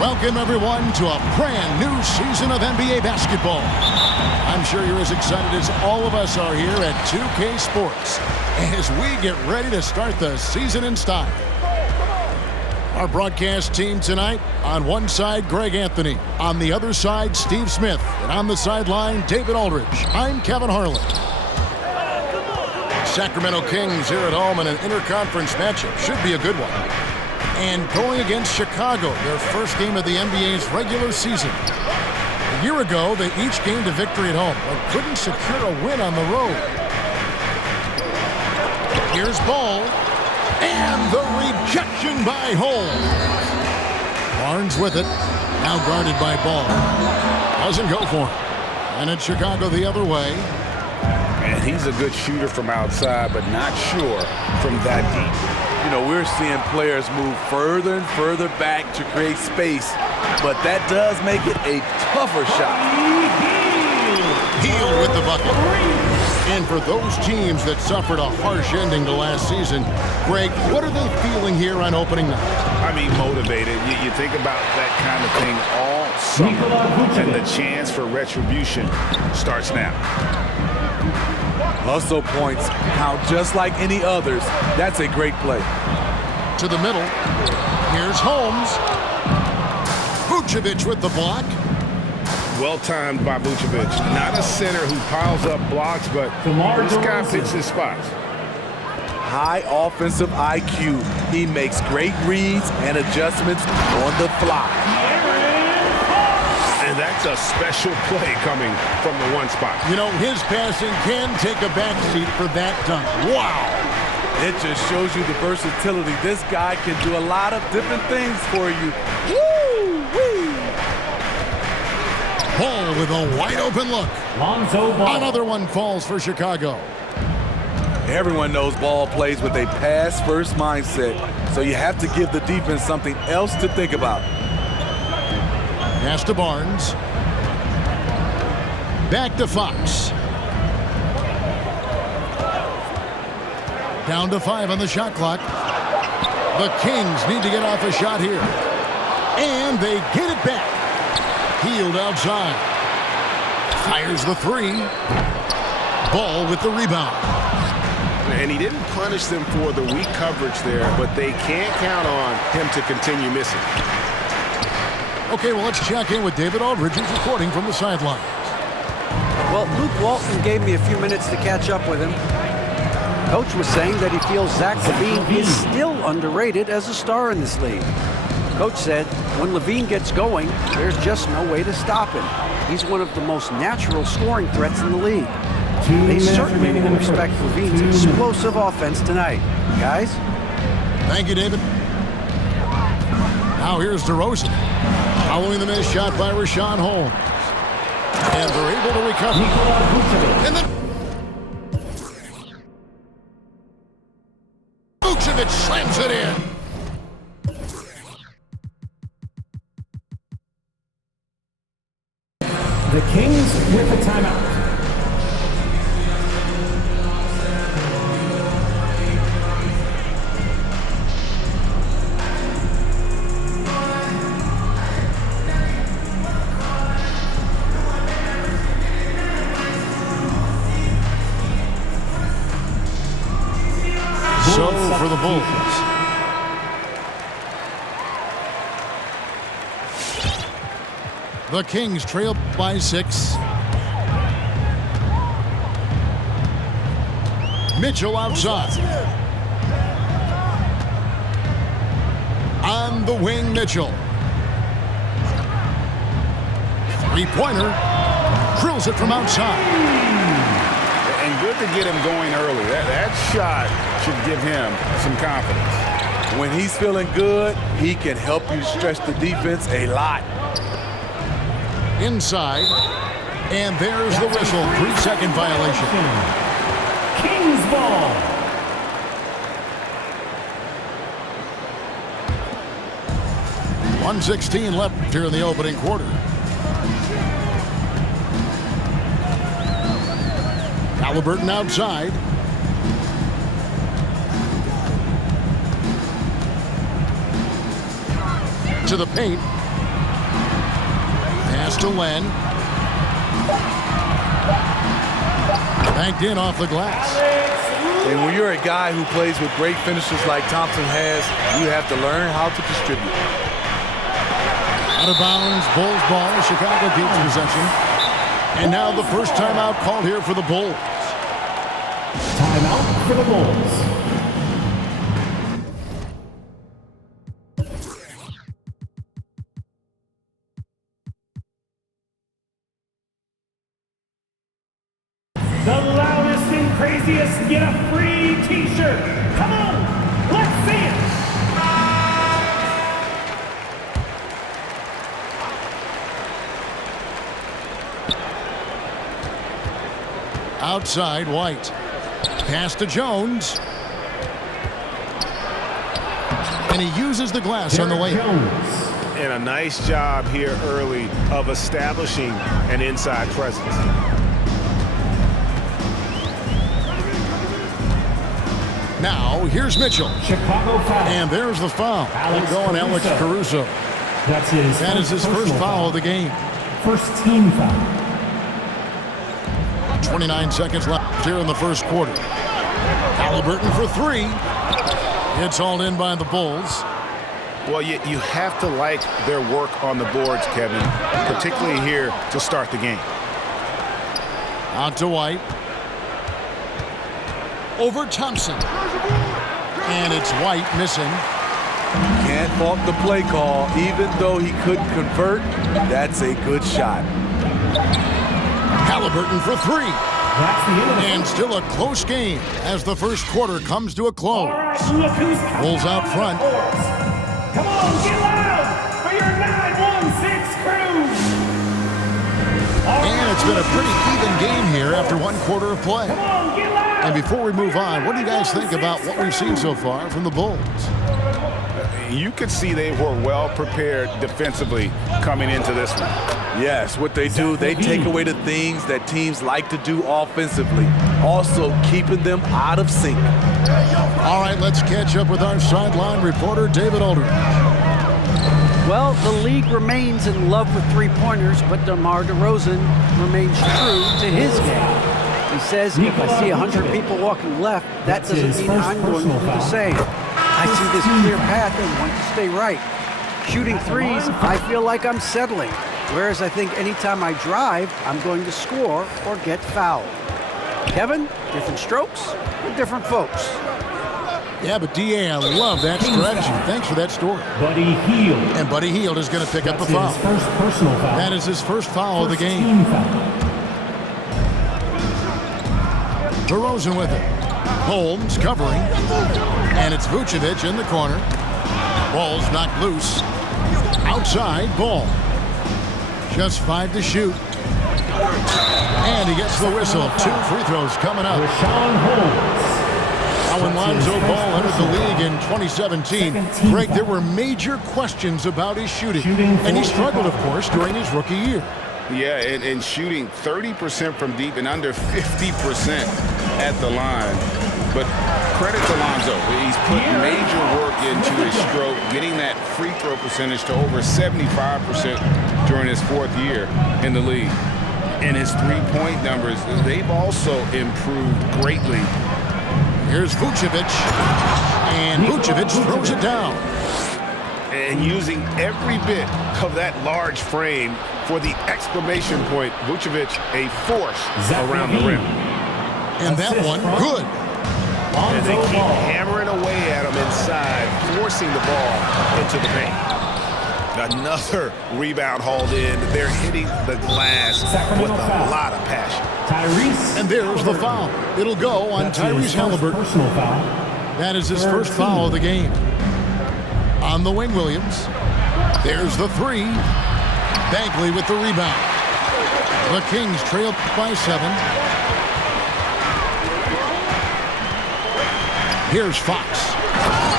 Welcome, everyone, to a brand new season of NBA basketball. I'm sure you're as excited as all of us are here at 2K Sports as we get ready to start the season in style. Our broadcast team tonight, on one side, Greg Anthony. On the other side, Steve Smith. And on the sideline, David Aldridge. I'm Kevin Harlan. Sacramento Kings here at home in an interconference matchup. Should be a good one. And going against Chicago, their first game of the NBA's regular season. A year ago, they each gained a victory at home, but couldn't secure a win on the road. Here's Ball. And the rejection by Holmes. Barnes with it. Now guarded by Ball. Doesn't go for him. And it's Chicago the other way. And he's a good shooter from outside, but not sure from that deep. You know, we're seeing players move further and further back to create space, but that does make it a tougher shot. Hield with the bucket. And for those teams that suffered a harsh ending to last season, Greg, what are they feeling here on opening night? I mean, motivated. You think about that kind of thing all summer, and the chance for retribution starts now. Hustle points how just like any others, that's a great play. To the middle. Here's Holmes. Vucevic with the block. Well-timed by Vucevic. Not a center who piles up blocks, but this guy picks his spots. High offensive IQ. He makes great reads and adjustments on the fly. And that's a special play coming from the one spot. You know, his passing can take a backseat for that dunk. Wow! It just shows you the versatility. This guy can do a lot of different things for you. Woo-wee! Ball with a wide open look. Lonzo Ball. Another one falls for Chicago. Everyone knows Ball plays with a pass-first mindset, so you have to give the defense something else to think about. Pass to Barnes. Back to Fox. Down to 5 on the shot clock. The Kings need to get off a shot here. And they get it back. Hield outside. Fires the three. Ball with the rebound. And he didn't punish them for the weak coverage there, but they can't count on him to continue missing. Okay, well, let's check in with David Aldridge, who's reporting from the sideline. Well, Luke Walton gave me a few minutes to catch up with him. Coach was saying that he feels Zach LaVine is still underrated as a star in this league. Coach said when LaVine gets going, there's just no way to stop him. He's one of the most natural scoring threats in the league. They certainly will respect LaVine's explosive offense tonight. Guys? Thank you, David. Now here's DeRozan. Following the missed shot by Rashawn Holmes. And they're able to recover. And then Vucevic slams it in. The Kings with a timeout. So for the Bulls. The Kings trail by 6. Mitchell outside. On the wing, Mitchell. Three-pointer. Drills it from outside. And good to get him going early. That shot should give him some confidence. When he's feeling good, he can help you stretch the defense a lot. Inside. And there's the whistle. 3-second violation. Kings ball. .116 left here in the opening quarter. Halliburton outside. To the paint. Pass to Len. Banked in off the glass. And when you're a guy who plays with great finishers like Thompson has, you have to learn how to distribute. Out of bounds, Bulls ball. Chicago keeps possession. And now the first timeout called here for the Bulls. Timeout for the Bulls. The loudest and craziest get a free t-shirt. Come on, let's see it. Outside, White. Pass to Jones. And he uses the glass on the way. And a nice job here early of establishing an inside presence. Now, here's Mitchell. Chicago foul. And there's the foul. Alex Going Alex Caruso. That is his first foul of the game. First team foul. 29 seconds left here in the first quarter. Halliburton for three. It's hauled in by the Bulls. Well, you have to like their work on the boards, Kevin, particularly here to start the game. Out to White. Over Thompson. And it's White missing. Can't fault the play call. Even though he couldn't convert, that's a good shot. Halliburton for three. That's the end of And still a close game as the first quarter comes to a close. Look who's coming Bulls out front. Come on, get loud for your 916 crew. And it's been a pretty even game here after one quarter of play. Come on, get loud. And before we move on, what do you guys think about what we've seen so far from the Bulls? You could see they were well prepared defensively coming into this one. Yes, what they do, they take away the things that teams like to do offensively, also keeping them out of sync. All right, let's catch up with our sideline reporter, David Aldridge. Well, the league remains in love with three-pointers, but DeMar DeRozan remains true to his game. He says, if I see 100 people walking left, that doesn't mean I'm going to do the same. I see this clear path and want to stay right. Shooting threes, I feel like I'm settling. Whereas I think anytime I drive, I'm going to score or get fouled. Kevin, different strokes for different folks. Yeah, but D.A., I love that strategy. Thanks for that story. Buddy Hield. And Buddy Hield is going to pick up the foul. His first personal foul. That is his first foul of the game. Team foul. DeRozan with it. Holmes covering. And it's Vucevic in the corner. Ball's knocked loose. Outside, ball. Just 5 to shoot. And he gets the whistle. 2 free throws coming up. Rashawn Holmes. Now, when Lonzo Ball entered the league in 2017, Greg, there were major questions about his shooting. And he struggled, of course, during his rookie year. Yeah, and shooting 30% from deep and under 50% at the line. But credit to Lonzo. He's put major work into his stroke, getting that free throw percentage to over 75% during his 4th year in the league. And his three-point numbers, they've also improved greatly. Here's Vucevic. And Vucevic throws it down. And using every bit of that large frame for the exclamation point, Vucevic, a force around the rim. And that one, good. And they keep hammering away at him inside, forcing the ball into the paint. Another rebound hauled in. They're hitting the glass with a lot of passion. Tyrese. And there's the foul. It'll go on Tyrese Halliburton. Personal foul. That is his first foul of the game. On the wing, Williams. There's the three. Bagley with the rebound. The Kings trail by 7. Here's Fox.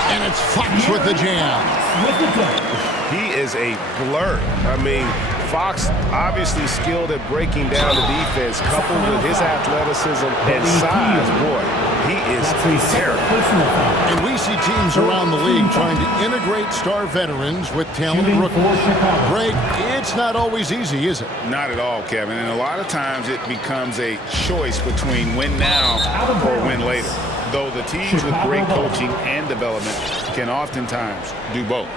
And it's Fox with the jam. He is a blur. I mean, Fox obviously skilled at breaking down the defense, coupled with his athleticism and size. Boy, he is terrible. And we see teams around the league trying to integrate star veterans with talented rookies. Greg, it's It's not always easy, is it? Not at all, Kevin. And a lot of times it becomes a choice between win now or win later. Though the teams with great coaching and development can oftentimes do both.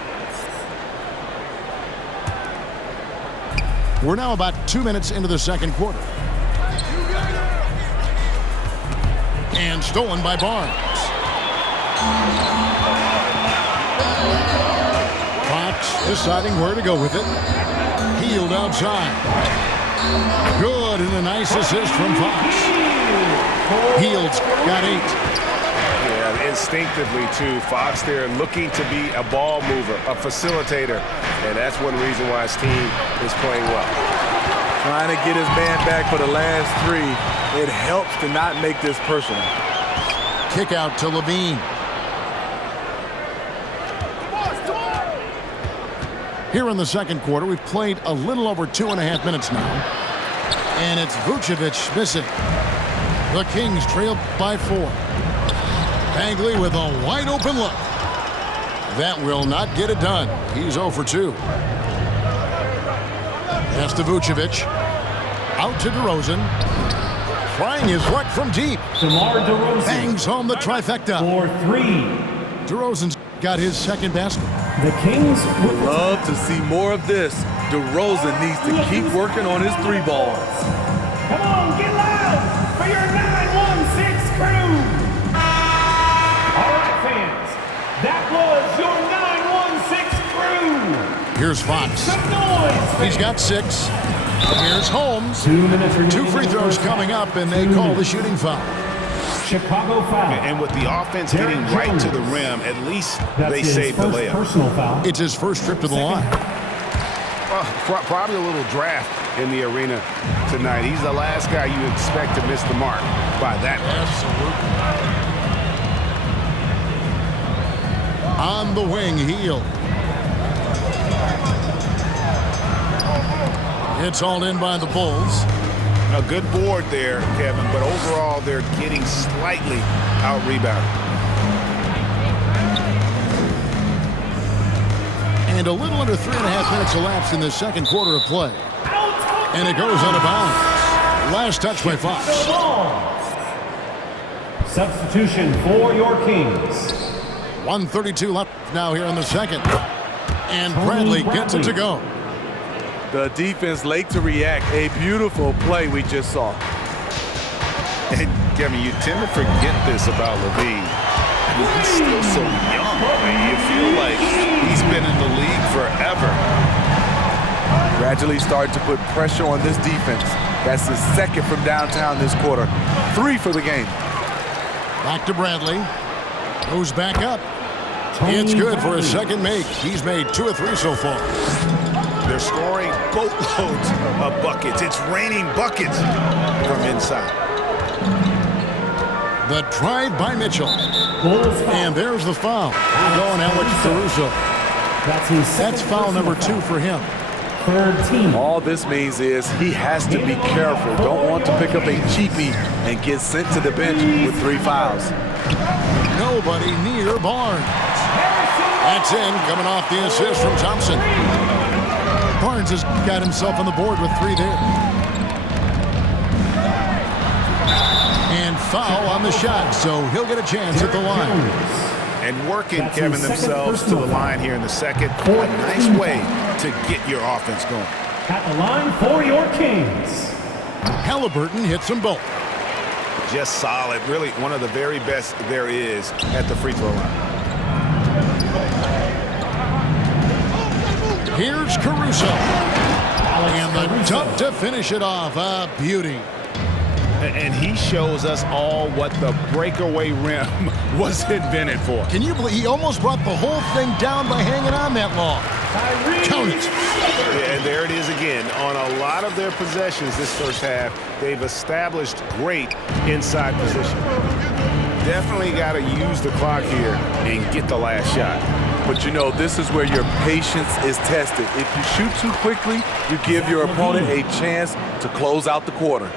We're now about 2 minutes into the second quarter. And stolen by Barnes. Fox deciding where to go with it. Healed outside. Good, and a nice assist from Fox. Heald's got 8. Yeah, instinctively, too. Fox there looking to be a ball mover, a facilitator. And that's one reason why his team is playing well. Trying to get his man back for the last 3. It helps to not make this personal. Kick out to Levine. Here in the second quarter, we've played a little over 2.5 minutes now. And it's Vucevic missing. The Kings trail by 4. Bagley with a wide open look. That will not get it done. He's 0 for 2. Pass to Vucevic. Out to DeRozan. Trying his luck from deep. DeMar DeRozan. Bangs home the trifecta. For 3. DeRozan's got his second basket. The Kings would Love to see more of this. DeRozan needs to keep working on his 3 balls. Come on, get loud for your 916 crew. All right, fans. That was your 916 crew. Here's Fox. Some noise. He's got 6. Here's Holmes. 2 minutes remaining. 2 free throws coming up, and they call the shooting foul. Chicago foul. And with the offense getting right to the rim, at least they saved the layup. Personal foul. It's his first trip to the line. Probably a little draft in the arena tonight. He's the last guy you expect to miss the mark by that much. Absolutely. On the wing, Hield. It's all in by the Bulls. A good board there, Kevin, but overall they're getting slightly out-rebounded. And a little under 3.5 minutes elapsed in the second quarter of play. And it goes out of bounds. Last touch by Fox. Substitution for your Kings. 1:32 left now here in the second. And Bradley gets it to go. The defense late to react. A beautiful play we just saw. And Kevin, you tend to forget this about Levine. I mean, he's still so young. I mean, you feel like he's been in the league forever. Gradually starting to put pressure on this defense. That's his second from downtown this quarter. 3 for the game. Back to Bradley. Goes back up. It's good for his second make. He's made 2 of 3 so far. They're scoring boatloads of buckets. It's raining buckets from inside. The drive by Mitchell. And there's the foul. Going Alex Caruso. That's foul number 2 for him. Third team. All this means is he has to be careful. Don't want to pick up a cheapie and get sent to the bench with 3 fouls. Nobody near Barnes. That's in, coming off the assist from Thompson. Barnes has got himself on the board with 3 there. And foul on the shot, so he'll get a chance at the line. And working, Kevin, themselves to the line here in the second. A nice way to get your offense going. At the line for your Kings. Halliburton hits them both. Just solid. Really one of the very best there is at the free throw line. Here's Caruso. And the dunk to finish it off. A beauty. And he shows us all what the breakaway rim was invented for. Can you believe he almost brought the whole thing down by hanging on that long? Count it. And there it is again. On a lot of their possessions this first half, they've established great inside position. Definitely got to use the clock here and get the last shot. But you know, this is where your patience is tested. If you shoot too quickly, you give your opponent a chance to close out the quarter.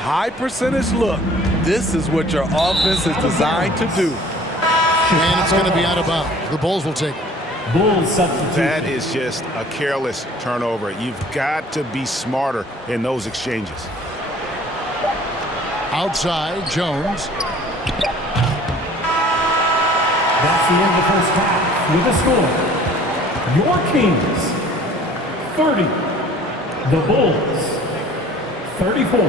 High percentage look. This is what your offense is designed to do. And it's going to be out of bounds. The Bulls will take it. Bulls substitution. That is just a careless turnover. You've got to be smarter in those exchanges. Outside, Jones. That's the end of the first half with a score. Your Kings 30. The Bulls 34.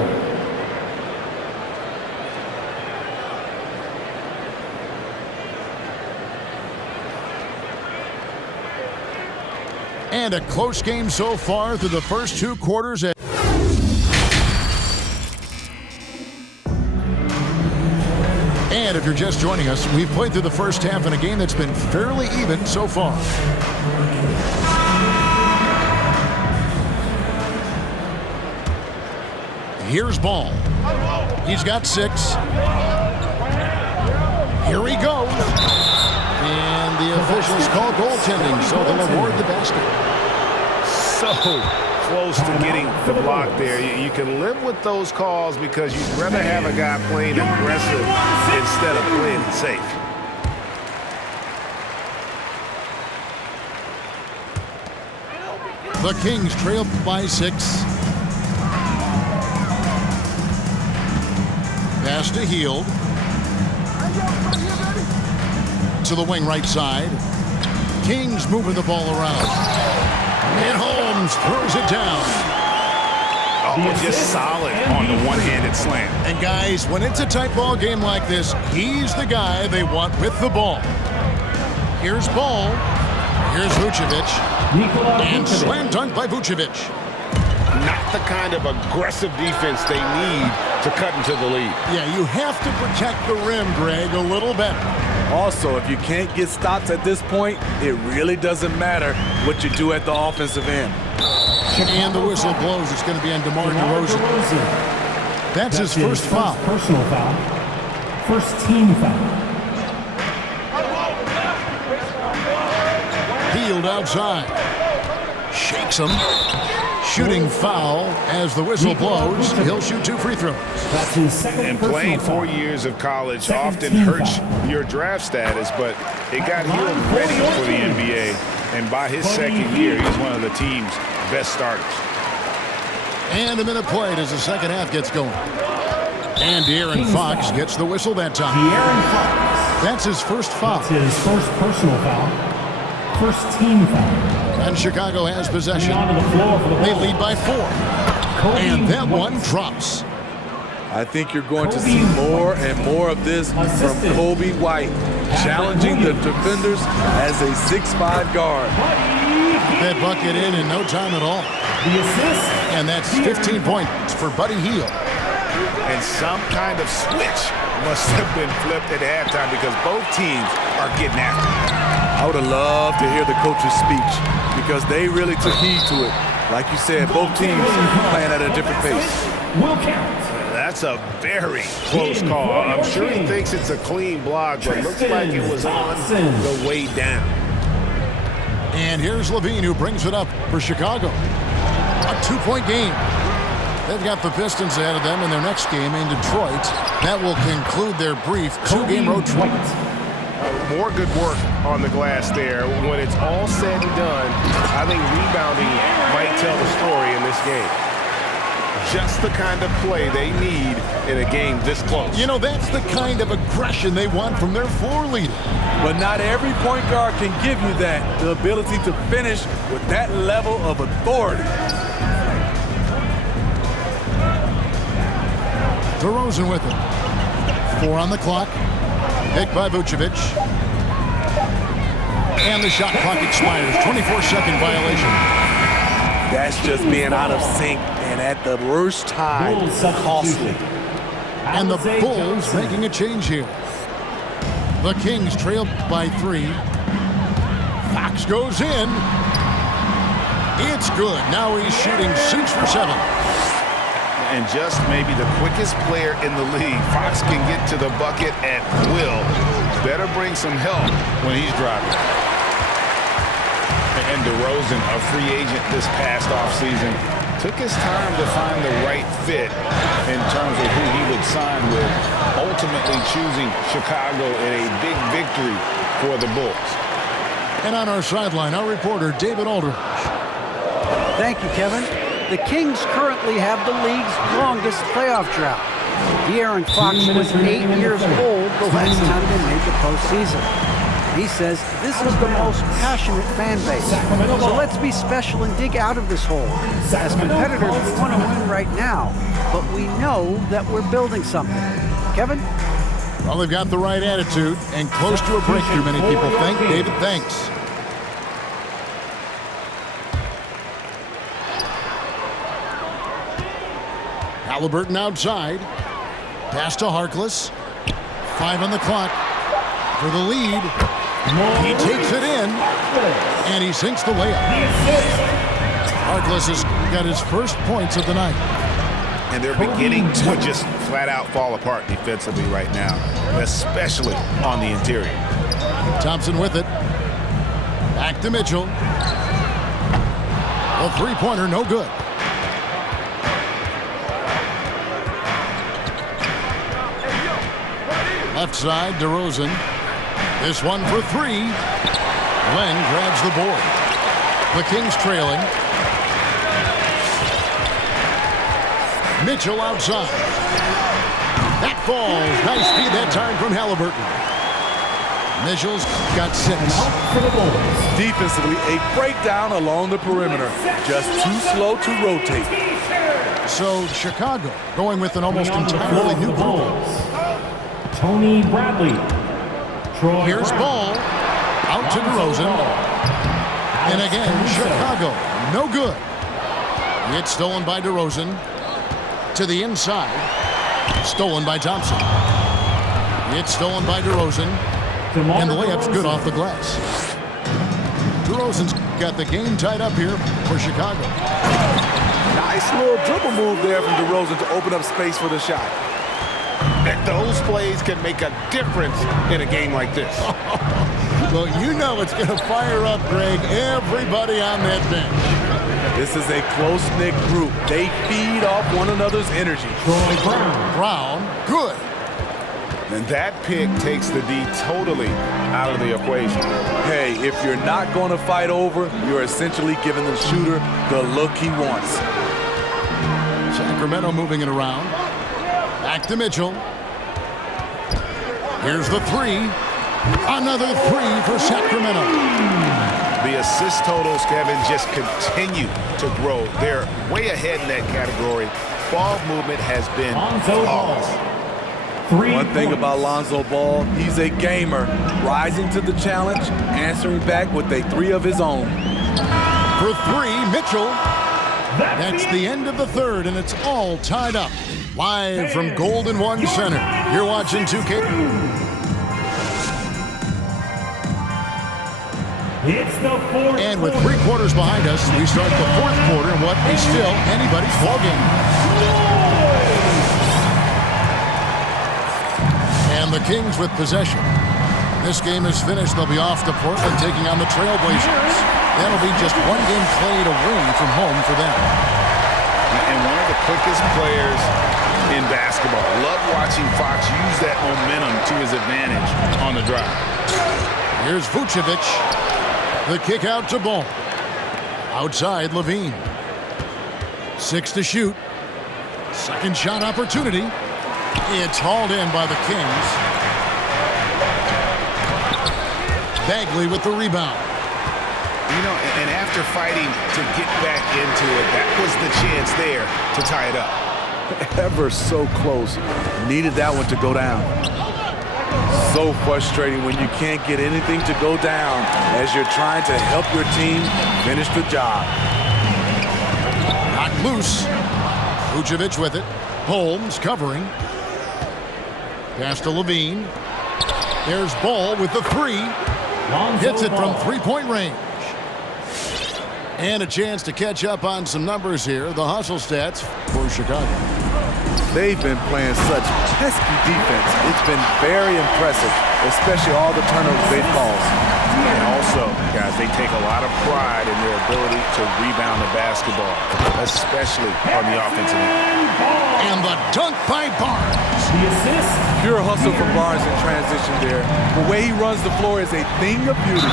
And a close game so far through the first 2 quarters. And if you're just joining us, we've played through the first half in a game that's been fairly even so far. Here's Ball. He's got 6. Here he goes. And the officials call goaltending, so they'll award the basket. So close to getting the block there. You can live with those calls because you'd rather have a guy playing aggressive instead of playing it safe. The Kings trail by 6. Pass to Hield. To the wing right side. Kings moving the ball around. And Holmes throws it down. Oh, just solid on the one-handed slam. And guys, when it's a tight ball game like this, he's the guy they want with the ball. Here's Ball. Here's Vucevic. And slam dunk by Vucevic. Not the kind of aggressive defense they need to cut into the lead. Yeah, you have to protect the rim, Greg, a little better. Also, if you can't get stops at this point, it really doesn't matter what you do at the offensive end. And the whistle blows. It's going to be on DeMar DeRozan. That's his first foul. Personal foul. First team foul. Hield outside. Shakes him. Shooting foul as the whistle blows. He'll shoot 2 free throws. That's his second And personal playing foul. 4 years of college Second often team hurts foul. your draft status, but it got Hield ready for the NBA. And by his second year, he's one of the team's best starters. And a minute played as the second half gets going. And De'Aaron Fox gets the whistle that time. De'Aaron Fox. That's his first foul. That's his first personal foul. First team foul. And Chicago has possession. Onto the floor for the They Bulls. lead by 4. And that one drops. I think you're going to see more and more of this from Kobe White, challenging the defenders as a 6'5" guard. That bucket in no time at all. The assist. And that's 15 points for Buddy Hield. And some kind of switch must have been flipped at halftime because both teams are getting after it. I would have loved to hear the coach's speech because they really took heed to it. Like you said, both teams playing at a different pace. Will count. That's a very close call. I'm sure he thinks it's a clean block, but it looks like it was on the way down. And here's Levine, who brings it up for Chicago. A 2-point game. They've got the Pistons ahead of them in their next game in Detroit. That will conclude their brief 2-game road trip. More good work on the glass there. When it's all said and done, I think rebounding might tell the story in this game. Just the kind of play they need in a game this close. You know, that's the kind of aggression they want from their floor leader. But not every point guard can give you that, the ability to finish with that level of authority. DeRozan with it. 4 on the clock. Picked by Vucevic. And the shot clock expires. 24-second violation. That's just being out of sync and at the worst time, costly. And the Bulls making a change here. The Kings trail by 3. Fox goes in. It's good. Now he's shooting 6 for 7. And just maybe the quickest player in the league. Fox can get to the bucket at will. Better bring some help when he's driving. And DeRozan, a free agent this past offseason, took his time to find the right fit in terms of who he would sign with, ultimately choosing Chicago in a big victory for the Bulls. And on our sideline, our reporter, David Aldridge. Thank you, Kevin. The Kings currently have the league's longest playoff drought. De'Aaron Fox was 8 years old the last time they made the postseason. He says this is the most passionate fan base. So let's be special and dig out of this hole. As competitors, we want to win right now, but we know that we're building something. Kevin? Well, they've got the right attitude and close to a breakthrough, many people think. David, thanks. Halliburton outside. Pass to Harkless. 5 on the clock for the lead. He takes it in, and he sinks the layup. Harkless has got his first points of the night. And they're beginning to just flat out fall apart defensively right now, especially on the interior. Thompson with it. Back to Mitchell. A three-pointer, no good. Left side, DeRozan. This one for 3. Len grabs the board. The Kings trailing. Mitchell outside. That falls. Nice feed that time from Halliburton. Mitchell's got 6. Defensively, a breakdown along the perimeter. Just too slow to rotate. So Chicago going with an almost entirely new group. Tony Bradley. Here's Ball. Out to DeRozan. And again, Chicago. No good. It's stolen by DeRozan. To the inside. Stolen by Thompson. It's stolen by DeRozan. And the layup's good off the glass. DeRozan's got the game tied up here for Chicago. Nice little dribble move there from DeRozan to open up space for the shot. Those plays can make a difference in a game like this. Well, you know it's going to fire up, Greg, everybody on that bench. This is a close-knit group. They feed off one another's energy. Troy Brown, good. And that pick takes the D totally out of the equation. Hey, if you're not going to fight over, you're essentially giving the shooter the look he wants. Sacramento moving it around. Back to Mitchell. Here's the 3. Another 3 for Sacramento. The assist totals, Kevin, just continue to grow. They're way ahead in that category. Ball movement has been flawless. One thing about Lonzo Ball, he's a gamer, rising to the challenge, answering back with a 3 of his own. For 3, Mitchell. That's the end of the third, and it's all tied up. Live from Golden One Center, you're watching 2K. It's the fourth. And with 3 quarters behind us, we start the fourth quarter in what is still anybody's ballgame. And the Kings with possession. This game is finished. They'll be off to Portland taking on the Trailblazers. That'll be just 1 game played away from home for them. And one of the quickest players in basketball. Love watching Fox use that momentum to his advantage on the drive. Here's Vucevic. The kick out to Ball. Outside, Levine. 6 to shoot. Second shot opportunity. It's hauled in by the Kings. Bagley with the rebound. You know, and after fighting to get back into it, that was the chance there to tie it up. Ever so close. Needed that one to go down. So frustrating when you can't get anything to go down as you're trying to help your team finish the job. Knocked loose. Vucevic with it. Holmes covering. Pass to Levine. There's Ball with the 3. Hits it from 3-point range. And a chance to catch up on some numbers here. The hustle stats for Chicago. They've been playing such pesky defense. It's been very impressive, especially all the turnovers they've caused. And also, guys, they take a lot of pride in their ability to rebound the basketball, especially on the offensive end. And the dunk by Barnes. The assist. Pure hustle from Barnes in transition there. The way he runs the floor is a thing of beauty.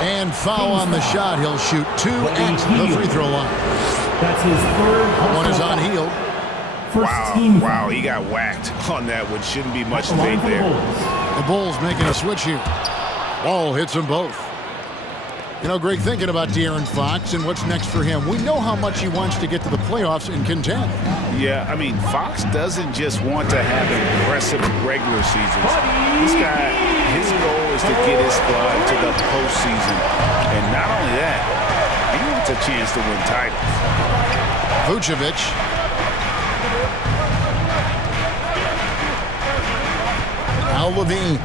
And foul on the shot. He'll shoot 2 at the free throw line. That's his third. One is on Hield. Wow, he got whacked on that one. Shouldn't be much debate there. The Bulls making a switch here. Ball hits them both. You know, Greg, thinking about De'Aaron Fox and what's next for him, we know how much he wants to get to the playoffs and contend. Yeah, I mean, Fox doesn't just want to have impressive regular seasons. This guy, his goal is to get his squad to the postseason. And not only that, he wants a chance to win titles. Vucevic. Al Levine.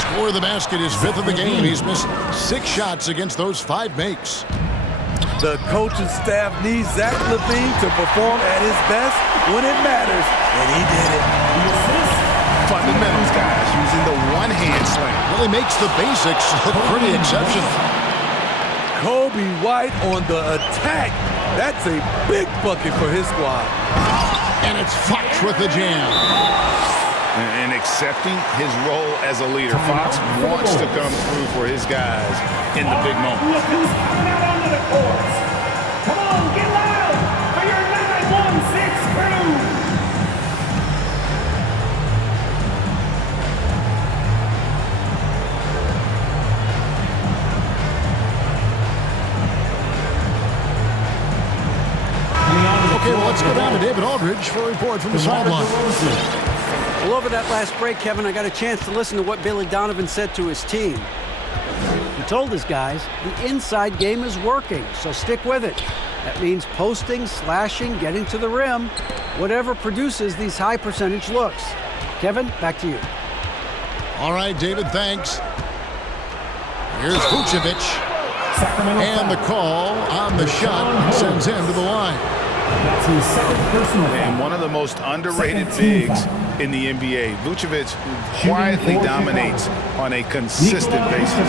Score the basket, his 5th of the game. He's missed 6 shots against those 5 makes. The coaching staff needs Zach LaVine to perform at his best when it matters, and he did it. Fundamentals, guys, using the one-hand slam. Really makes the basics look pretty exceptional. Kobe White on the attack. That's a big bucket for his squad. And it's Fox with the jam. And accepting his role as a leader. Fox wants to come through for his guys in the big moment. Look who's coming out onto the court. Come on, get loud for your 916 crew. Okay, well, let's go down to David Aldridge for a report from the sideline. Well, over that last break, Kevin, I got a chance to listen to what Billy Donovan said to his team. He told his guys the inside game is working, so stick with it. That means posting, slashing, getting to the rim, whatever produces these high percentage looks. Kevin, back to you. All right, David, thanks. Here's Vucevic. And the call on the shot sends him to the line. That's his 2nd personal foul. And one of the most underrated bigs in the NBA. Vucevic quietly dominates on a consistent basis.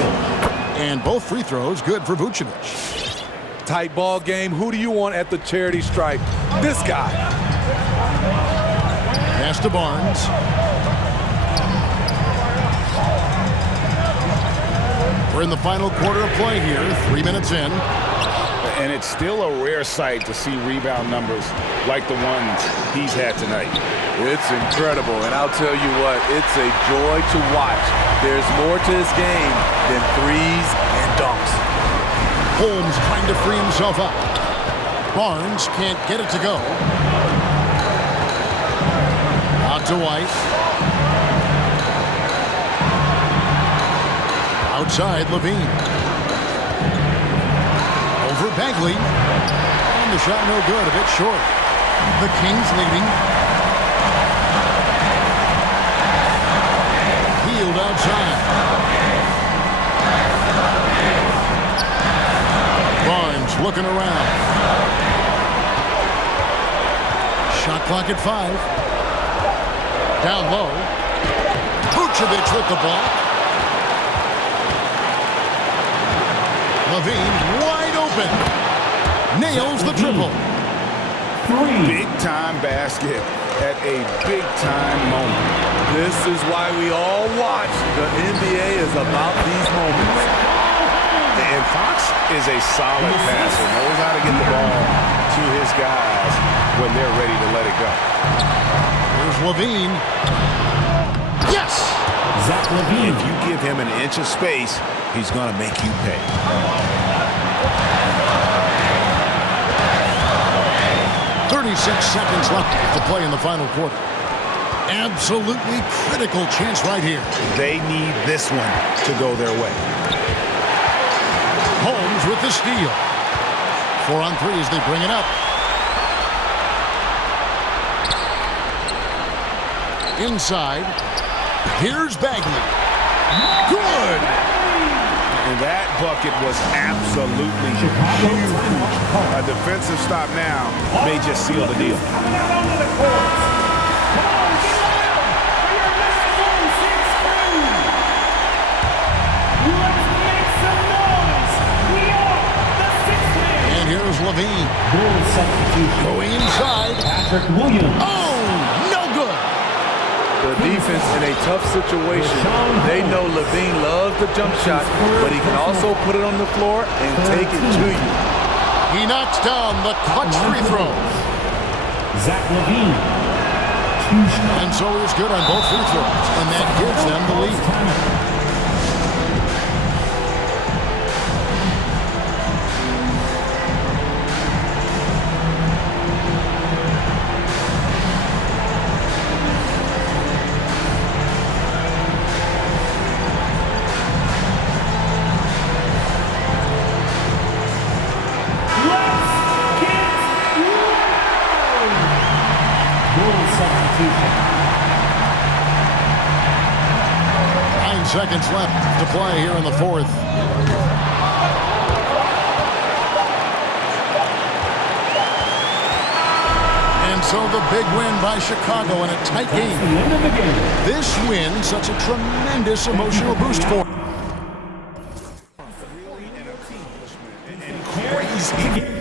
And both free throws good for Vucevic. Tight ball game. Who do you want at the charity stripe? This guy. Pass to Barnes. We're in the final quarter of play here, 3 minutes in. And it's still a rare sight to see rebound numbers like the ones he's had tonight. It's incredible, and I'll tell you what, it's a joy to watch. There's more to this game than threes and dunks. Holmes trying to free himself up. Barnes can't get it to go. Out to White. Outside, Levine. Over Bagley. And the shot no good, a bit short. The Kings leading. Hield outside. Barnes looking around. Shot clock at 5. Down low. Vucevic with the block. Levine wide open. Nails the triple. Big-time basket at a big-time moment. This is why we all watch. The NBA is about these moments. And Fox is a solid passer, knows how to get the ball to his guys when they're ready to let it go. Here's Levine. Yes! Zach LaVine. If you give him an inch of space, he's going to make you pay. Seconds left to play in the final quarter. Absolutely critical chance right here. They need this one to go their way. Holmes with the steal. 4 on 3 as they bring it up. Inside. Here's Bagley. Good! And that bucket was absolutely huge. A defensive stop now may just seal the deal. And here's Levine. Going inside. Patrick Williams. Oh, no good. The defense in a tough situation. They know Levine loves the jump shot, but he can also put it on the floor and take it to you. He knocks down the clutch free throw. Zach Levine. And so he was good on both free throws, and that gives them the lead. Substitution. 9 seconds left to play here in the fourth. And so the big win by Chicago in a tight game. The end of the game. This win, such a tremendous emotional boost for Crazy.